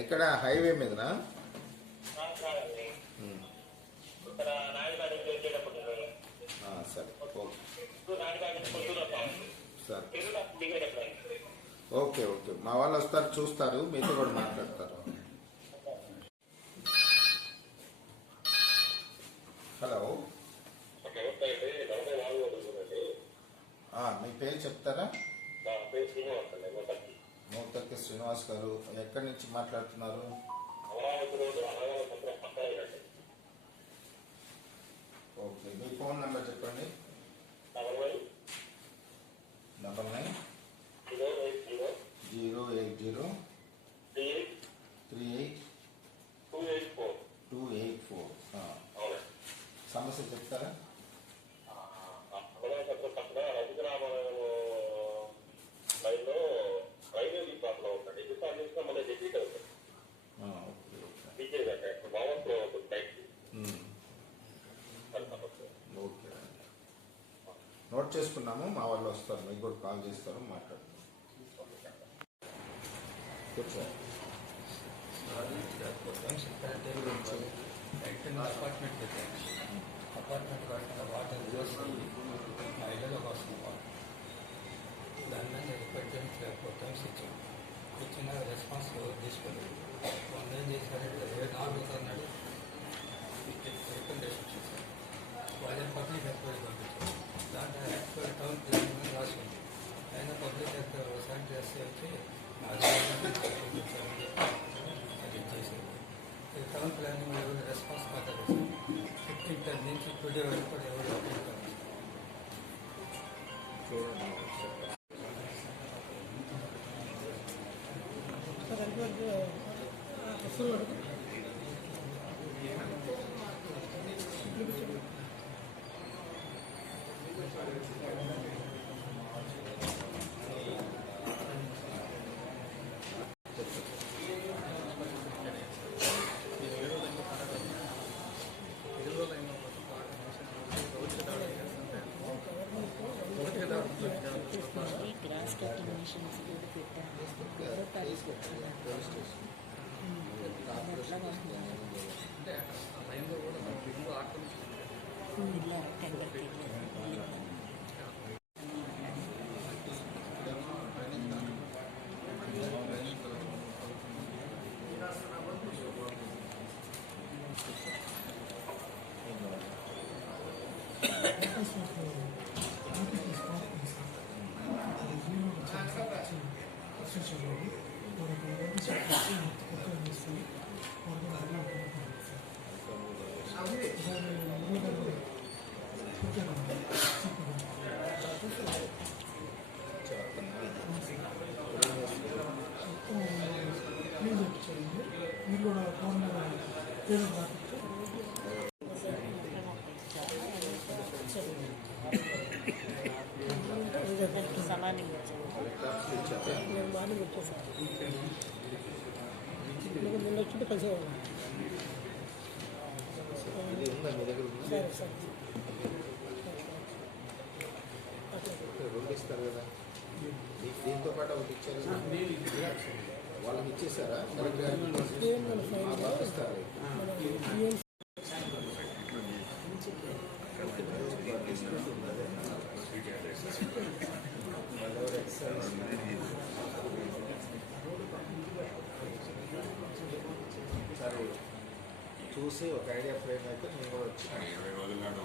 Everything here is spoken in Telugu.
ఎక్కడ? హైవే మీదనా? ఇక్కడ సరే. ఓకే. దిగేటప్పుడు ఓకే ఓకే. మా వాళ్ళు వస్తారు చూస్తారు. మీతో కూడా మాట్లాడతారు. హలో. మీ పేరు చెప్తారా? పేరు శ్రీనివాస్ గారు ఎక్కడి నుంచి మాట్లాడుతున్నారు? ఓకే మీ ఫోన్ నెంబర్ చెప్పండి. Double nine. Zero eight zero. Zero eight zero. Three eight. Two eight four. Two eight four. అవునండి. సమస్య చెప్తారా? నోట్ చేసుకున్నాము మా వాళ్ళు వస్తారు మీకు కూడా కాల్ చేస్తారు మాట్లాడతారు కూర్చో. అపార్ట్మెంట్ అపార్ట్మెంట్ కట్టిన వాటర్ చూసి మా ఇళ్ళలోకి వస్తుంది వాటర్ దాని మీద రిపేర్ చేయడానికి ఫోర్ టైమ్స్ ఇచ్చాం ఇచ్చిన రెస్పాన్స్ తీసుకోలేదు వాళ్ళు ఏం చేశారంటే ఏ నాలుగు అన్నాడు పబ్లిక్ ఎక్స్పైరీ సెంటర్ చేస్తే వచ్చి అది చేసింది ఈ టౌన్ ప్లానింగ్ ఎవరు రెస్పాన్స్ కాదు ఫిఫ్టీన్ టెన్ నుంచి టుడే వరకు కూడా ఎవరు అప్డేట్ కావాలి చూడండి ఒకసారి. ఈ కటింగ్ కూడా పెట్టాను ఎవరో పట్టించుకోవాలి. ఎట్లా వెళ్ళారు టెండర్కి దానికి సమానం ఇచ్చాను నేను మార్నింగ్ వచ్చేసాను మీకు నిన్న వచ్చింటే కలిసేవాళ్ళం ఇది ఉందా మీ దగ్గర సరే సరే ఇస్తారు కదా దీంతో పాటు ఒకటి ఇచ్చారు వాళ్ళకి ఇచ్చేసారా చూసి ఒక ఐడియా ఫ్రేమ్ అయితే నేను కూడా వచ్చి ఇరవై రోజుల నాడు